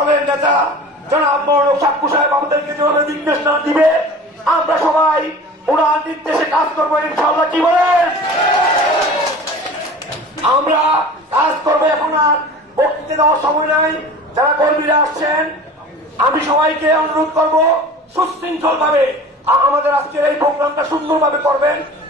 আমার নেতা জনাব সাক্কু সাহেব আমাদেরকে যেভাবে দিবে, আমরা সবাই ওনার নির্দেশে কাজ করব ইনশাল্লাহ কি বলেন? আমরা কাজ করব এখন আর বক্তৃতা দেওয়ার সময় নাই। যারা কর্মীরা আসছেন, আমি সবাইকে অনুরোধ করব সুশৃঙ্খল ভাবে আমাদের আজকের এই প্রোগ্রামটা সুন্দর ভাবে করবেন।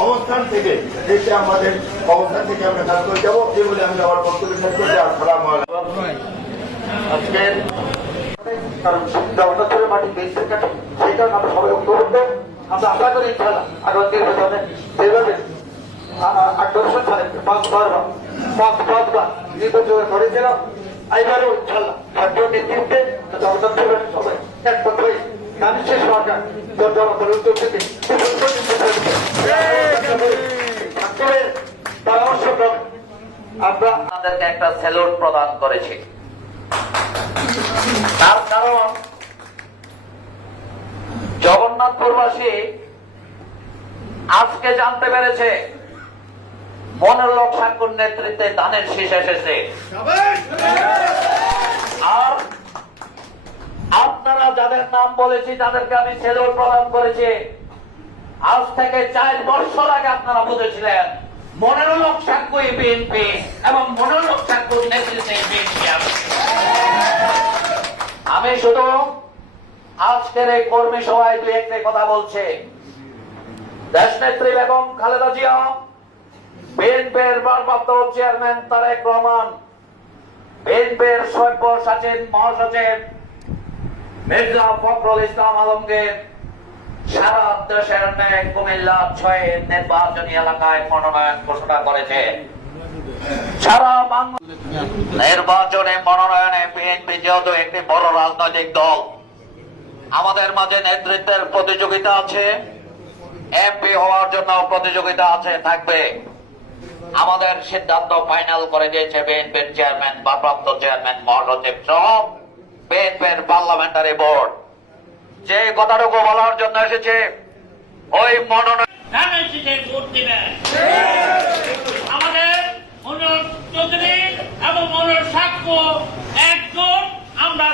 অবস্থান থেকে যেটা আমাদের অবস্থান থেকে আমরা কাজ করে যাব। এই বলে আমি আমার বক্তব্য শেষ করছি। আসসালামু আলাইকুম। আজকের কারণ জগন্নাথের মাটি বেঁচে কাটে, সেই কারণে আমরা সবাই ঐক্যবদ্ধ। আমরা আশা করি ইনশাল্লাহ আগামী নির্বাচনে সেইভাবে আঠারোশো সালে পাঁচ বার পাঁচ পাঁচবার নির্বাচন করেছিলাম এইবারও ইনশাল্লাহ জাতীয় নেতৃত্বে জগন্নাথের মাটি সবাই একমত মানুষের সরকার আমরা আপনাদেরকে একটা স্যালুট প্রদান করেছি। তার কারণ, জগন্নাথপুরবাসী আজকে জানতে পেরেছে মনোলোক ঠাকুর নেতৃত্বে দানের শীষ এসেছে। আর আপনারা যাদের নাম বলেছি, তাদেরকে আমি স্যালুট প্রদান করেছি। আজ থেকে চার বছর আগে আপনারা বুঝেছিলেন মনোলোক ঠাকুর বিএনপি এবং মনোলোক ঠাকুর নেতৃত্বে আমি শুধু আজকের এই কর্মী সভায় দু একটি কথা বলছি। দেশনেত্রী বেগম খালেদা জিয়া, বিএনপির ভারপ্রাপ্ত চেয়ারম্যান তারেক রহমান, বিএনপির সভ্য সচিব, মহাসচিব মির্জা ফখরুল ইসলাম আলমগীর সারা কুমিল্লা ছয় এলাকায় মনোনয়ন করেছে রাজনৈতিক দল, আমাদের মাঝে নেতৃত্বের প্রতিযোগিতা আছে, এমপি হওয়ার জন্য প্রতিযোগিতা আছে, থাকবে। আমাদের সিদ্ধান্ত ফাইনাল করে দিয়েছে বিএনপির চেয়ারম্যান, ভারপ্রাপ্ত চেয়ারম্যান মহাসচিব সহ বিএনপির পার্লামেন্টারি বোর্ড। যে কথাটুকু বলার জন্য এসেছে, ওই মনোনয়ন আমাদের চৌধুরী এবং সাক্ষ্য আমরা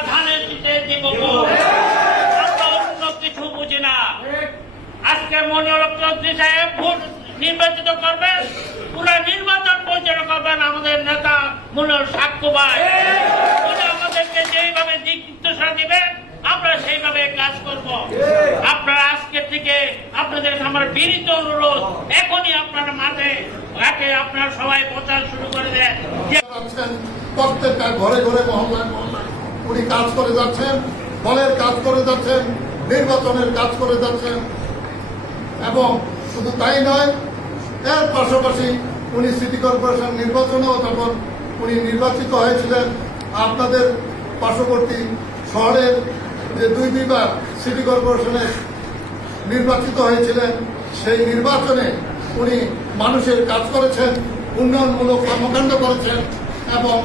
কিছু বুঝি না। আজকে চৌধুরী সাহেব ভোট নির্বাচিত করবেন করবেন আমাদের নেতা সাক্ষ্য ভাই। আমাদেরকে যেইভাবে দিক দিবেন সেইভাবে কাজ করব। আপনারা আজকে থেকে আপনাদের আমার বিনীত অনুরোধ এখনই আপনার মাঝে রাখে আপনারা সবাই প্রচার শুরু করে দেন। প্রত্যেকটা ঘরে ঘরে মহল্লায় মহল্লায় উনি কাজ করে যাচ্ছেন দলের কাজ করে যাচ্ছেন নির্বাচনের কাজ করে যাচ্ছেন। এবং শুধু তাই নয় এর পাশাপাশি উনি সিটি কর্পোরেশন নির্বাচনেও তখন উনি নির্বাচিত হয়েছিলেন। আপনাদের পার্শ্ববর্তী শহরের যে দুই দুইবার সিটি কর্পোরেশনে নির্বাচিত হয়েছিলেন, সেই নির্বাচনে উনি মানুষের কাজ করেছেন, উন্নয়নমূলক কর্মকাণ্ড করেছেন এবং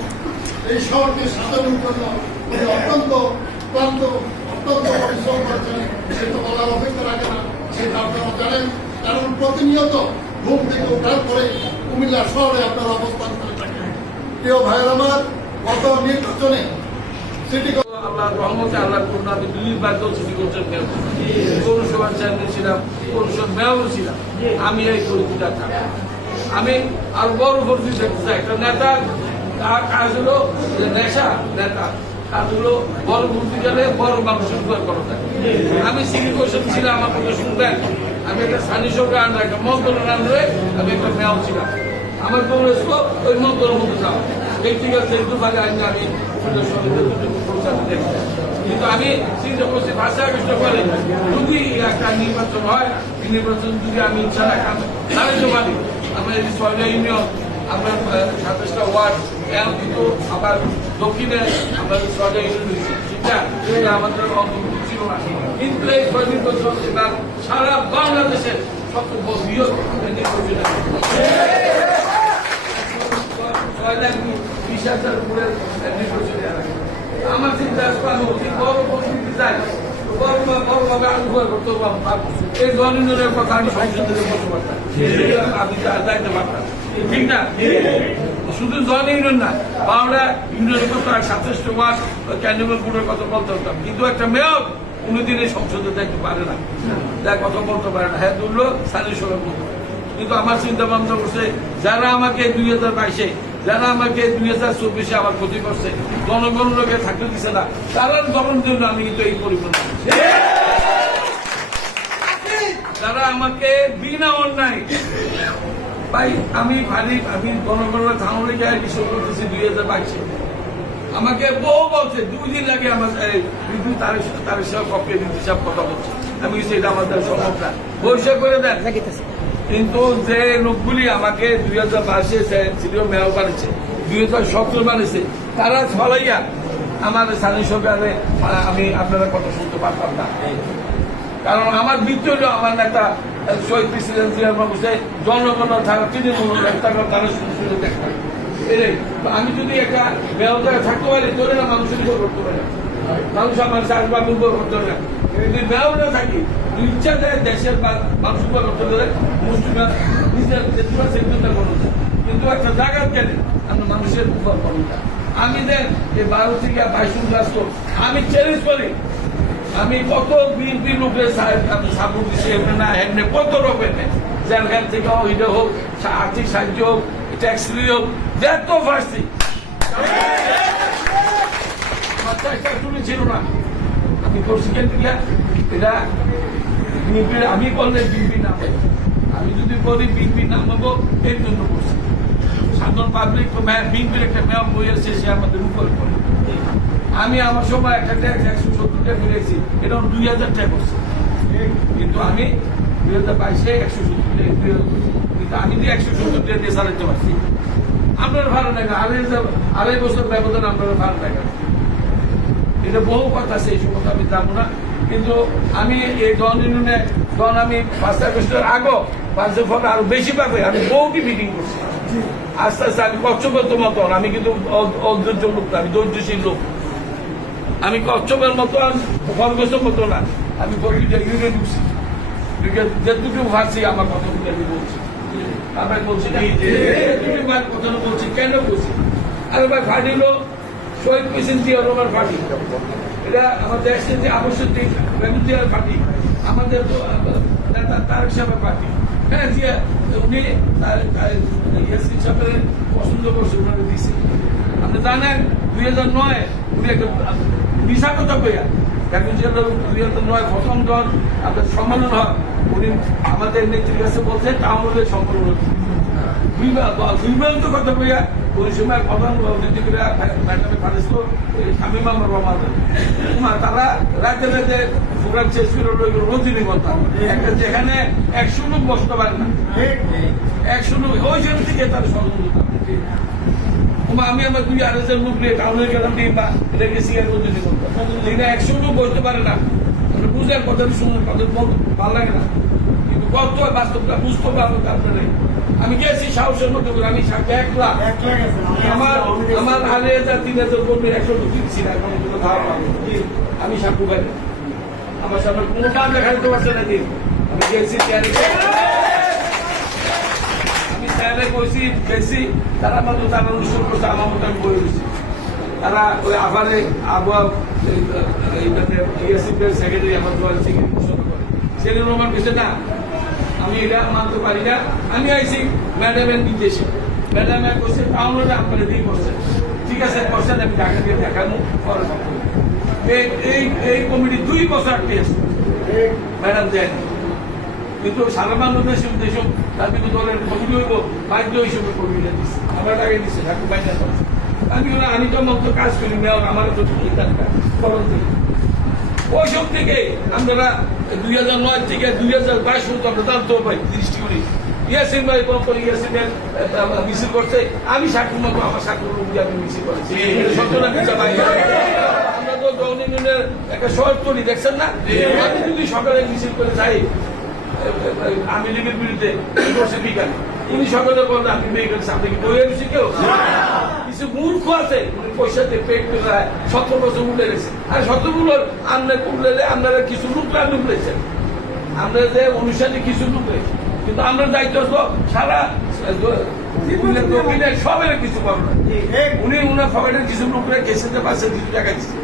এই শহরকে সাজানোর জন্য উনি অত্যন্ত ক্লান্ত, অত্যন্ত পরিশ্রম করেছেন। সেটা বলার অপেক্ষা রাখে না সেটা আপনারা জানেন কারণ প্রতিনিয়ত ঘুম থেকে ওঠার পরে কুমিল্লা শহরে আপনারা অবস্থান করে থাকেন প্রিয় ভাইয়ের আমার, গত নির্বাচনে সিটি আল্লাহ রহমতে আল্লাহ করছেন পৌরসভার চেয়ারম্যান ছিলাম পৌরসভার মেয়র ছিলাম, আমি এই পরিচিতা আমি আর বড় পরিচিত দেখতে চাই। একটা নেতা, তার কাজ হলো যে নেশা, নেতা। কাজ হলো বড় গেলে বড় করা আমি সিটি ছিলাম, আমার কথা শুনবেন। আমি একটা স্থানীয় সরকার একটা মন্ত্রণালয় আমি একটা মেয়র ছিলাম। আমার কংগ্রেস ওই মন্ত্রণের মধ্যে যাওয়া। ব্যক্তিগত যেহেতু ভাগে আমি কিন্তু আমি যদি একটা নির্বাচন হয় নির্বাচন যদি আমি ইচ্ছা পারি আমরা এই ছয়টা ইউনিয়ন, আমরা সাতাশটা ওয়ার্ড এখন কিন্তু আবার দক্ষিণে আমাদের ছয়টা এটা আমাদের অন্তর্ভুক্ত না। কিন্তু এই ছয়দিন বছর এবার সারা বাংলাদেশের সবচেয়ে বৃহৎ নির্বাচন আমার চিন্তা আসবে বড় পরিস্থিতি চাই। কথা পারতাম। শুধু জন না বাংলা মাস কিন্তু একটা মেয়র কোনোদিন এই সংসদে দেখতে পারে না। দেখ কথা বলতে পারে না। হ্যাঁ দুর্লো বলতে পারে। কিন্তু আমার চিন্তা ভাবনা করছে, যারা আমাকে দুই হাজার বাইশে যারা আমাকে দুই হাজার চব্বিশে আমার ক্ষতি করছে জনগণকে থাকতে দিছে না, তারা গরম জন্য আমি কিন্তু এই পরিমাণ যারা আমাকে বিনা অন্যায়, ভাই, আমি ভারী, আমি জনগণের থামলে গিয়ে বিষয় করতেছি দুই হাজার বাইশে। আমাকে বহু বলছে, দুই দিন লাগে আমার তার তার সঙ্গে কপিয়ে দিতে সব কথা বলছে। আমি সেটা আমাদের সম্ভব না। পরিষ্কার করে দেন। কিন্তু যে লোকগুলি আমাকে দুই হাজার বাইশে সিডিও মেয়র বানিয়েছে, দুই হাজার সতেরো বানিয়েছে, তারা ছলাইয়া আমার স্থানীয় সরকারে আমি আপনারা কথা শুনতে পারতাম না। কারণ আমার ভিতরে আমার নেতা শহীদ প্রেসিডেন্ট জিয়ার বসে জনগণ থাকা তৃণমূল নেতা তারা শুধু শুধু দেখা এটাই। তো আমি যদি একটা ব্যবসায় থাকতে পারি তোরে না মানুষের উপর করতে পারে। মানুষ আমার চাষবাস উপর করতে পারে যদি থাকি। ইচ্ছা দেয় দেশের মানুষ মুসলিমরা নিজের কিন্তু একটা জায়গা কেন আমরা মানুষের উপর করব আমি দেন এই বারো থেকে বাইশ ক্লাস আমি চ্যালেঞ্জ করি। আমি কত বিএনপি লোকের সাহেব- আমি সাপোর্ট দিচ্ছি এমনি না এমনি কত রকমের জেলখান থেকে হোক এটা হোক আর্থিক সাহায্য হোক ট্যাক্স ফ্রি হোক যত ফার্সি ছিল না। আমি করছি কেন দিলা এটা বিএনপি আমি করলে বিএনপি নাম আমি যদি বলি বিএনপি নাম হব, এর জন্য করছি। সাধারণ পাবলিক বিএনপির একটা মেয়র বই আছে সে আমাদের উপরে আমি আমার সময় একটা ট্যাক্স একশো সত্তর টাকা ফিরেছি, এটা দুই হাজার টাকা করছে। কিন্তু আমি দুই হাজার বাইশে একশো সত্তর টাকা কিন্তু আমি যে একশো সত্তর টাকা দিয়ে চালাতে পারছি, আপনার ভালো লাগে, আড়াই আড়াই বছর ব্যবধান আপনার ভালো লাগে এটা বহু কথা এইসব কথা আমি যাব না। কিন্তু আমি এই জন ইউনিয়নে জন আমি পাঁচ আগস্টের আগো পাঁচ ফল আরও বেশি পাবে আমি বহুটি মিটিং করছি। আস্তে আস্তে আমি কচ্ছপের মতন আমি কিন্তু অধৈর্য লোক না, আমি ধৈর্যশীল লোক। আমি কচ্ছপের মতন খরগোশের মতো না আমি প্রতিটা ইউনিয়ন ঢুকছি। ঢুকে যেটুকু ভাবছি আমার কথা আমি বলছি। আমরা বলছি না ভাব বলছি কেন বলছি? আরে ভাই ফাটি হলো শহীদ জিয়া রহমান ফাটি এটা আমাদের যে আবশ্যক জিয়ার পার্টি, আমাদের নেতা তারেক সাহেবের পার্টি। হ্যাঁ জিয়া উনি ইয়াসিন সাহেবের পছন্দ করছে ওনাকে দিছে। আপনি জানেন, দুই হাজার নয় উনি একটা মিশা কথা কইয়া এখন যে দুই হাজার নয় প্রথম দল, আপনার সম্মেলন হয়, উনি আমাদের নেত্রীর কাছে বলছে টাউনের সম্পর্ক বিভ্রান্ত কথা কইয়া ওই সময় প্রধান অতিথি করে ম্যাডামে রহমান। তারা রাতে রাতে প্রোগ্রাম শেষ করে একটা যেখানে একশো লোক বসতে পারে না। একশো লোক, ওই জন্য থেকে তার সহযোগিতা আমি আমার দুই আড়াই হাজার লোক নিয়ে টাউনে গেলাম বা রেখেছি আর রজনীগন্ধা। এটা একশো লোক বসতে পারে না। বুঝার কথা শুনে কথা ভালো লাগে না। কিন্তু কত বাস্তবটা বুঝতে পারব তারপরে আমি গেছি সাহসের মধ্যে করে আমি সাথে একলা আমার আমার আড়াই হাজার তিন হাজার কর্মীর একশো লোক দিচ্ছি না এখন কোনো ধার পাবো আমি সাকু পাই আমার সামনে কোনো কাজ দেখাতে পারছে না দিন আমি গেছি আমি কইছি তারা মতো তারা করছে আমার মতো আমি বই তারা ওই আবারে আবহাওয়া সেক্রেটারি আমার থেকে করে কেছে না আমি এটা মানতে পারি না। আমি আইছি ম্যাডামের নির্দেশে। ম্যাডামে করছে টাউনে আপনারা দিয়ে করছেন ঠিক আছে, করছেন, আমি ঢাকা দিয়ে দেখানো পরে এই এই কমিটি দুই বছর আছে। ম্যাডাম দেন। কিন্তু সারা বাংলাদেশের উদ্দেশ্য তাদের দলের কমিটি হইব, বাধ্য হিসেবে কমিটি দিচ্ছে আমার টাকা দিচ্ছে আমি আমি তো মতো কাজ করি না আমার তো চিন্তা করণ ওই সব থেকে আমরা দুই হাজার নয় থেকে দুই হাজার বাইশ পর্যন্ত আমরা জানতেও পাই দৃষ্টি করি। ইয়াসিন ভাই করে ইয়াসিনের মিছিল করছে। আমি সাক্ষী মতো আমার সাক্ষী লোক দিয়ে আমি মিছিল করেছি। আমরা তো জৌন ইউনিয়নের একটা শহর তৈরি দেখছেন না? আমি যদি সকালে মিছিল করে যাই আমি লীগের বিরুদ্ধে বসে বিকালে। উনি সকালে বললেন আপনি মেয়ে করেছে আপনি কি বই এনেছি কেউ? কিছু মূর্খ আছে উনি পয়সা দিয়ে পেট করে সতেরো বছর উঠে গেছে। আর আপনার উঠলে আপনারা কিছু লুকলে উঠলেছেন আমরা যে অনুষ্ঠানে কিছু লুকলে কিন্তু আমরা দায়িত্ব হলো সারা সবের কিছু পাবো উনি উনার খবরের কিছু কেসেতে পাশে কিছু টাকা দিচ্ছে।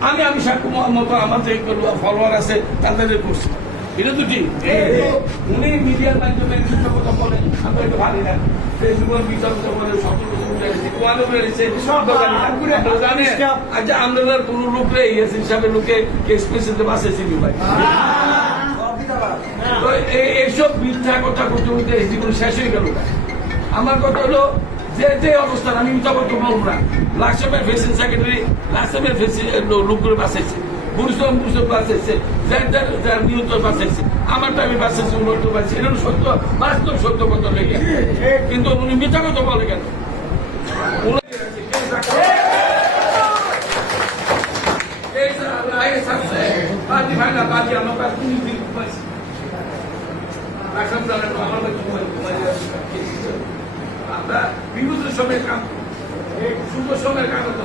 আমি আমি সাক্ষ্য মতো আমার যে ফলোয়ার আছে তাদের করছি। এটা তো ঠিক। উনি মিডিয়ার মাধ্যমে কথা আমরা একটু ভালো না। আচ্ছা আমরা কোনো লোকরে ইয়েস হিসাবে লোকে কেস পেসেতে বাসেছি ভাই। এইসব মিথ্যা কথা করতে করতে জীবন শেষ হয়ে গেল আমার কথা হলো যে যে অবস্থান আমি মিথ্যা করতে না। লাকসামের ফেসিন সেক্রেটারি লাকসামের ফেসিন লোকগুলো বাঁচাইছে বুড়িশ্রম বুড়িশ্রম বাঁচাইছে যার যার যার নিয়ন্ত্রণ বাঁচাইছে আমার টাইমে বাঁচাইছে উন্নত বাঁচছে এটা সত্য বাস্তব সত্য কথা লেগে কিন্তু উনি মিথ্যা কথা বলে কেন আমার কাছে উনি দিন ঘুমাইছে। রাখাম জানেন, আমার কাছে ঘুমাই, ঘুমাই আছে। আমরা বিগত সময় কাম শুভ সময় কাম হতো।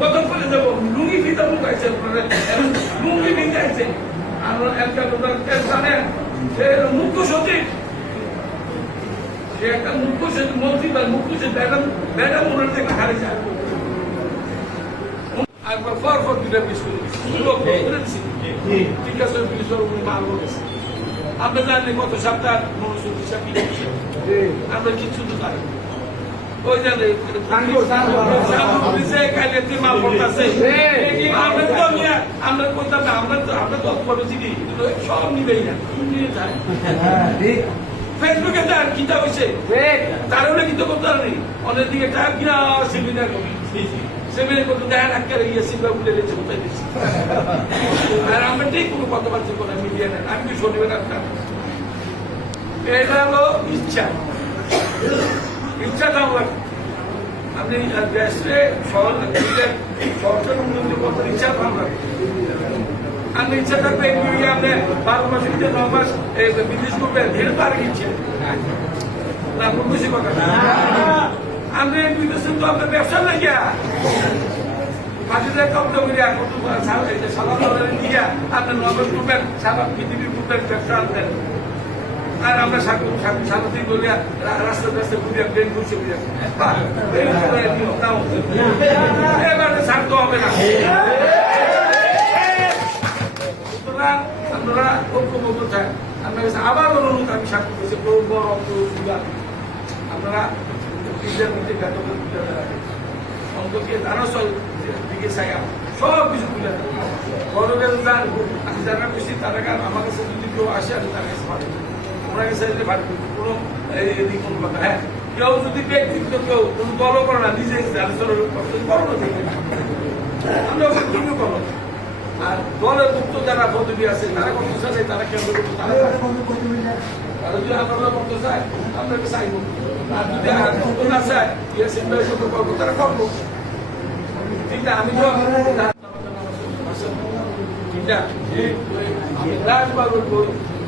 কত করে দেবো লুঙ্গি ফিতা মুখাইছে লুঙ্গি ভিজাইছে আর একটা জানেন সে মুখ্য সচিব। সে একটা মুখ্য সচিব মন্ত্রী বা মুখ্য সচিব ম্যাডাম ম্যাডাম ওনার থেকে হারে যায়। একবার ফর ফর দিলে বিস্কুট লোক করেছি ঠিক আছে পুলিশের মারবো গেছে আপনি জানেন গত সপ্তাহ হিসাব আমরা কিচ্ছু তো জানি না। ওই জানে? পুলিশে কাইলে তুই মাল করতেছে আমরা তো আমরা করতাম না আমরা তো আমরা তো করেছি কি? সব নিবেই না ফেসবুকে তার কিতা হয়েছে তার হলে কিন্তু করতে পারি অনেক দিকে তার কিনা সেমিনার সেমিনার করতে দেখা রাখতে ইয়ে সিংহ বলে রেখে কোথায় দিচ্ছি আর আমরা ঠিক কোনো কথাবার্তা করে মিডিয়া নেই। আমি তো শনিবার একটা এটা হলো ইচ্ছা। আমার আপনি দেশে সরকার উন্নতি করতে ইচ্ছা ভাবনা আপনি ইচ্ছা থাকবে এগুলি আপনি বারো মাস থেকে ন মাস এই বিদেশ করবেন এর তার ইচ্ছে। খুব বেশি কথা। আপনি বিদেশে তো আপনার ব্যবসা লাগিয়া পাখিদের কব্জা করে কত দলের দিয়া আপনি নজর করবেন, সারা পৃথিবীর করবেন ব্যবসা আনবেন। আর আমরা স্বাগতিক বলিয়া রাস্তা রাস্তা ঘুরিয়া ট্রেন ঘুরছে এবারে ছাড়তে হবে না। আপনারা আপনার কাছে আবার অনুরোধ, আমি সাক্ষী করছি অঙ্ককে তারা সব কিছু বড় যান আমি যারা খুশি, তারা আমার কাছে যদি কেউ আসে, আমি তার কাছে এলে পাঠাবো কোনো এই কোনো কথা। হ্যাঁ কেউ যদি ব্যক্তিত্ব কেউ কোনো দলও করে না নিজে আলোচনা করো না আমরা ওখানে করো। আর দলের মুক্ত যারা পদবী আছে তারা করতে চাই তারা কেন্দ্র তারা যদি আমরা করতে চায় আমরা এটা আর যদি করতে না চায় ইয়ে চিন্তা করতে করব তারা করব। ঠিক আমি তো ঠিক না আমি রাজবাবুর বই